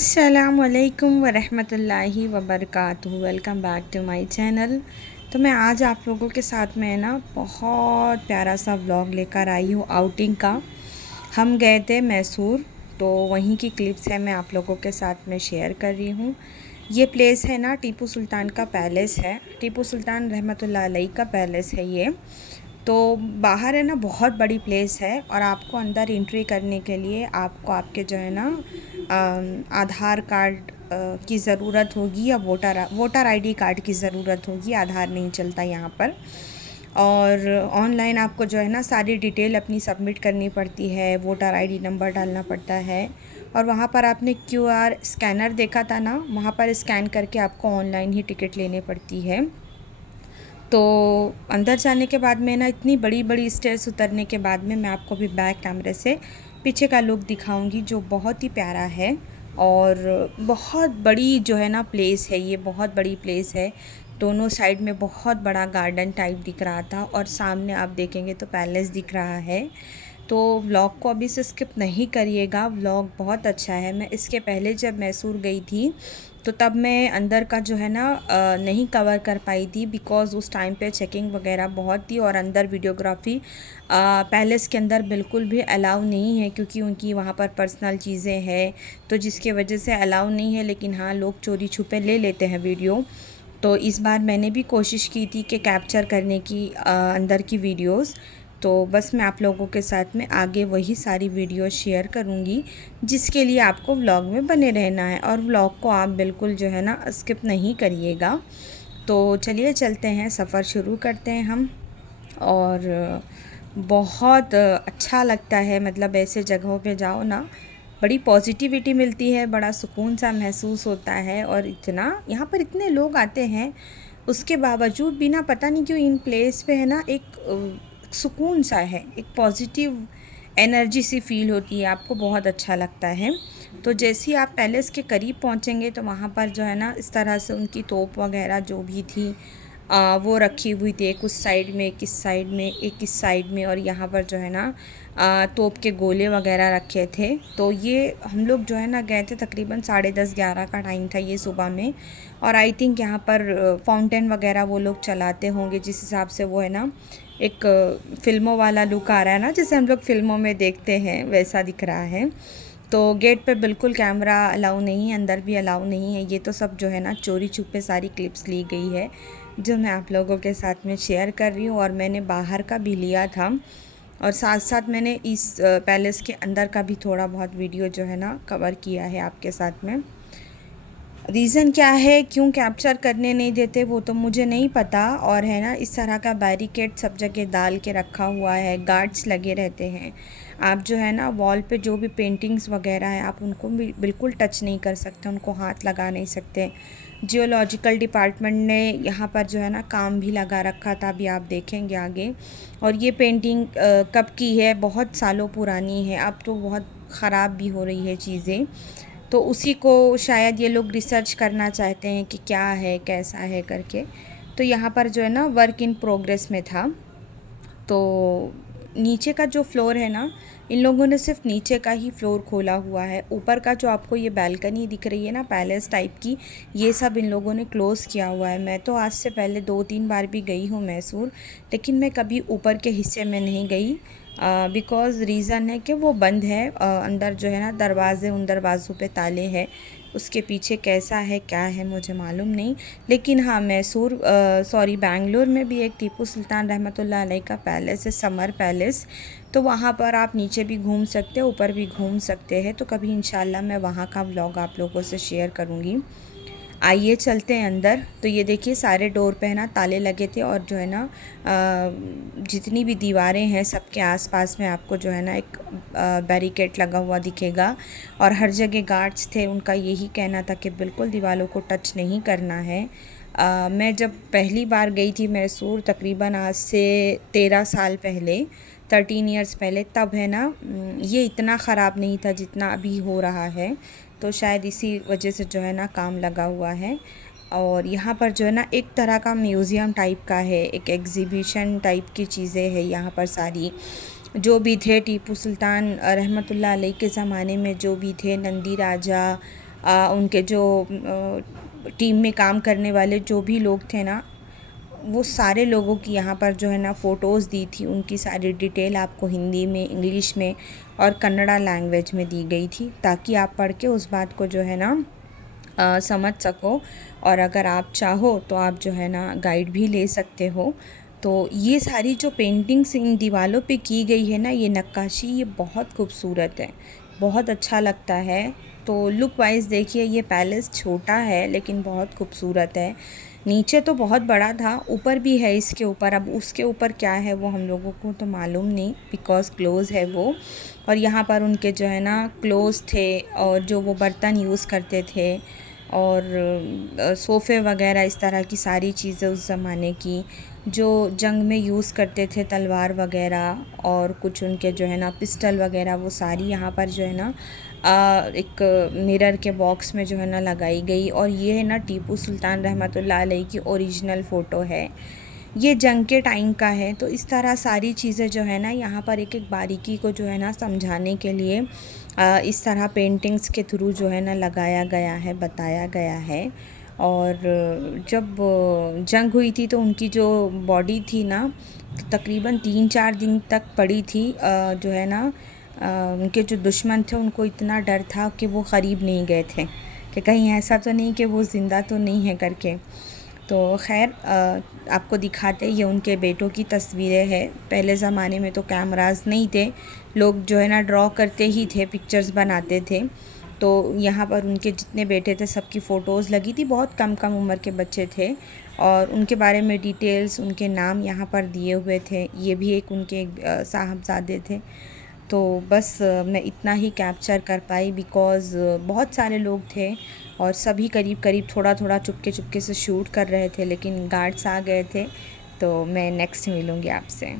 अस्सलामुअलैकुम वरहमतुल्लाहि वबरकातुहू। Welcome back to my channel. तो मैं आज आप लोगों के साथ में ना बहुत प्यारा सा व्लॉग लेकर आई हूँ आउटिंग का। हम गए थे मैसूर, तो वहीं की क्लिप्स है मैं आप लोगों के साथ में शेयर कर रही हूँ। ये प्लेस है ना टीपू सुल्तान का पैलेस है, टीपू सुल्तान रहमतुल्लाह अलैह का पैलेस है ये। तो बाहर है ना बहुत बड़ी प्लेस है, और आपको अंदर एंट्री करने के लिए आपको आपके जो है ना आधार कार्ड की ज़रूरत होगी, या वोटर आईडी कार्ड की ज़रूरत होगी। आधार नहीं चलता यहाँ पर। और ऑनलाइन आपको जो है ना सारी डिटेल अपनी सबमिट करनी पड़ती है, वोटर आईडी नंबर डालना पड़ता है। और वहाँ पर आपने क्यूआर स्कैनर देखा था ना, वहाँ पर स्कैन करके आपको ऑनलाइन ही टिकट लेनी पड़ती है। तो अंदर जाने के बाद में ना इतनी बड़ी बड़ी स्टेयर्स उतरने के बाद में मैं आपको भी बैक कैमरे से पीछे का लुक दिखाऊंगी, जो बहुत ही प्यारा है। और बहुत बड़ी जो है ना प्लेस है, ये बहुत बड़ी प्लेस है। दोनों साइड में बहुत बड़ा गार्डन टाइप दिख रहा था, और सामने आप देखेंगे तो पैलेस दिख रहा है। तो व्लॉग को अभी से स्किप नहीं करिएगा, व्लॉग बहुत अच्छा है। मैं इसके पहले जब मैसूर गई थी तो तब मैं अंदर का जो है ना नहीं कवर कर पाई थी, बिकॉज़ उस टाइम पे चेकिंग वगैरह बहुत थी, और अंदर वीडियोग्राफी पैलेस के अंदर बिल्कुल भी अलाउ नहीं है, क्योंकि उनकी वहाँ पर पर्सनल चीज़ें हैं, तो जिसके वजह से अलाउ नहीं है। लेकिन हाँ, लोग चोरी छुपे ले लेते हैं वीडियो। तो इस बार मैंने भी कोशिश की थी कि कैप्चर करने की अंदर की वीडियोस। तो बस मैं आप लोगों के साथ में आगे वही सारी वीडियो शेयर करूंगी, जिसके लिए आपको व्लॉग में बने रहना है, और व्लॉग को आप बिल्कुल जो है ना स्किप नहीं करिएगा। तो चलिए चलते हैं, सफ़र शुरू करते हैं हम। और बहुत अच्छा लगता है, मतलब ऐसे जगहों पे जाओ ना, बड़ी पॉजिटिविटी मिलती है, बड़ा सुकून सा महसूस होता है। और इतना यहाँ पर इतने लोग आते हैं, उसके बावजूद भी ना पता नहीं क्यों इन प्लेस पे है ना एक सुकून सा है, एक पॉजिटिव एनर्जी सी फील होती है, आपको बहुत अच्छा लगता है। तो जैसे ही आप पैलेस के करीब पहुँचेंगे तो वहाँ पर जो है ना इस तरह से उनकी तोप वगैरह जो भी थी वो रखी हुई थी, एक उस साइड में, एक इस साइड में, एक इस साइड में। और यहाँ पर जो है ना तोप के गोले वगैरह रखे थे। तो ये हम लोग जो है ना गए थे तकरीबन 10:30-11 का टाइम था ये सुबह में। और आई थिंक यहाँ पर फाउंटेन वगैरह वो लोग चलाते होंगे, जिस हिसाब से वो है ना एक फ़िल्मों वाला लुक आ रहा है ना, जैसे हम लोग फ़िल्मों में देखते हैं वैसा दिख रहा है। तो गेट पे बिल्कुल कैमरा अलाउ नहीं है, अंदर भी अलाउ नहीं है। ये तो सब जो है ना चोरी छुपे सारी क्लिप्स ली गई है, जो मैं आप लोगों के साथ में शेयर कर रही हूँ। और मैंने बाहर का भी लिया था, और साथ साथ मैंने इस पैलेस के अंदर का भी थोड़ा बहुत वीडियो जो है ना कवर किया है आपके साथ में। रीज़न क्या है, क्यों कैप्चर करने नहीं देते वो तो मुझे नहीं पता। और है ना इस तरह का बैरिकेड सब जगह डाल के रखा हुआ है, गार्ड्स लगे रहते हैं। आप जो है ना वॉल पे जो भी पेंटिंग्स वगैरह है आप उनको भी बिल्कुल टच नहीं कर सकते, उनको हाथ लगा नहीं सकते। जियोलॉजिकल डिपार्टमेंट ने यहाँ पर जो है ना काम भी लगा रखा था, अभी आप देखेंगे आगे। और ये पेंटिंग कब की है, बहुत सालों पुरानी है, अब तो बहुत ख़राब भी हो रही है चीज़ें। तो उसी को शायद ये लोग रिसर्च करना चाहते हैं कि क्या है कैसा है करके। तो यहाँ पर जो है ना वर्क इन प्रोग्रेस में था। तो नीचे का जो फ्लोर है ना, इन लोगों ने सिर्फ नीचे का ही फ्लोर खोला हुआ है। ऊपर का जो आपको ये बैल्कनी दिख रही है ना पैलेस टाइप की, ये सब इन लोगों ने क्लोज़ किया हुआ है। मैं तो आज से पहले 2-3 बार भी गई हूँ मैसूर, लेकिन मैं कभी ऊपर के हिस्से में नहीं गई, बिकॉज़ रीज़न है कि वो बंद है। अंदर जो है ना दरवाज़े, उन दरवाज़ों पे ताले हैं। उसके पीछे कैसा है क्या है मुझे मालूम नहीं। लेकिन हाँ, बेंगलोर में भी एक टीपू सुल्तान रहमतुल्लाह अलैह का पैलेस है, समर पैलेस। तो वहाँ पर आप नीचे भी घूम सकते हो, ऊपर भी घूम सकते हैं। तो कभी इंशाल्लाह मैं वहाँ का व्लॉग आप लोगों से शेयर करूँगी। आइए चलते हैं अंदर। तो ये देखिए सारे डोर पे है ना ताले लगे थे, और जो है ना जितनी भी दीवारें हैं सबके आसपास में आपको जो है ना एक बैरिकेड लगा हुआ दिखेगा। और हर जगह गार्ड्स थे, उनका यही कहना था कि बिल्कुल दीवारों को टच नहीं करना है। मैं जब पहली बार गई थी मैसूर, तकरीबन आज से 13 साल पहले, 13 इयर्स पहले, तब है ना ये इतना ख़राब नहीं था जितना अभी हो रहा है। तो शायद इसी वजह से जो है ना काम लगा हुआ है। और यहाँ पर जो है ना एक तरह का म्यूज़ियम टाइप का है, एक एग्ज़िबिशन टाइप की चीज़ें हैं यहाँ पर सारी। जो भी थे टीपू सुल्तान रहमतुल्लाह अलैह के ज़माने में जो भी थे, नंदी राजा, उनके जो टीम में काम करने वाले जो भी लोग थे ना, वो सारे लोगों की यहाँ पर जो है ना फ़ोटोज़ दी थी। उनकी सारी डिटेल आपको हिंदी में, इंग्लिश में और कन्नड़ा लैंग्वेज में दी गई थी, ताकि आप पढ़ के उस बात को जो है ना समझ सको। और अगर आप चाहो तो आप जो है ना गाइड भी ले सकते हो। तो ये सारी जो पेंटिंग्स इन दीवारों पे की गई है ना, ये नक्काशी, ये बहुत खूबसूरत है, बहुत अच्छा लगता है। तो लुक वाइज देखिए, ये पैलेस छोटा है लेकिन बहुत खूबसूरत है। नीचे तो बहुत बड़ा था, ऊपर भी है इसके ऊपर। अब उसके ऊपर क्या है वो हम लोगों को तो मालूम नहीं, बिकॉज़ क्लोज़ है वो। और यहाँ पर उनके जो है ना क्लोज़ थे, और जो वो बर्तन यूज़ करते थे, और सोफ़े वगैरह, इस तरह की सारी चीज़ें उस ज़माने की जो जंग में यूज़ करते थे, तलवार वगैरह, और कुछ उनके जो है ना पिस्टल वगैरह, वो सारी यहाँ पर जो है ना एक मिरर के बॉक्स में जो है ना लगाई गई। और ये है ना टीपू सुल्तान रहमतुल्लाह अलैह की ओरिजिनल फ़ोटो है, ये जंग के टाइम का है। तो इस तरह सारी चीज़ें जो है ना यहाँ पर एक एक बारीकी को जो है ना समझाने के लिए इस तरह पेंटिंग्स के थ्रू जो है ना लगाया गया है, बताया गया है। और जब जंग हुई थी तो उनकी जो बॉडी थी ना, तो तकरीबन 3-4 दिन तक पड़ी थी। जो है ना उनके जो दुश्मन थे, उनको इतना डर था कि वो क़रीब नहीं गए थे कि कहीं ऐसा तो नहीं कि वो ज़िंदा तो नहीं है करके। तो खैर, आपको दिखाते, ये उनके बेटों की तस्वीरें हैं। पहले ज़माने में तो कैमरास नहीं थे, लोग जो है ना ड्रॉ करते ही थे, पिक्चर्स बनाते थे। तो यहाँ पर उनके जितने बेटे थे सबकी फ़ोटोज़ लगी थी, बहुत कम कम उम्र के बच्चे थे, और उनके बारे में डिटेल्स, उनके नाम यहाँ पर दिए हुए थे। ये भी एक उनके साहबज़ादे थे। तो बस मैं इतना ही कैप्चर कर पाई, बिकॉज़ बहुत सारे लोग थे और सभी करीब करीब थोड़ा थोड़ा चुपके चुपके से शूट कर रहे थे, लेकिन गार्ड्स आ गए थे। तो मैं नेक्स्ट मिलूँगी आपसे।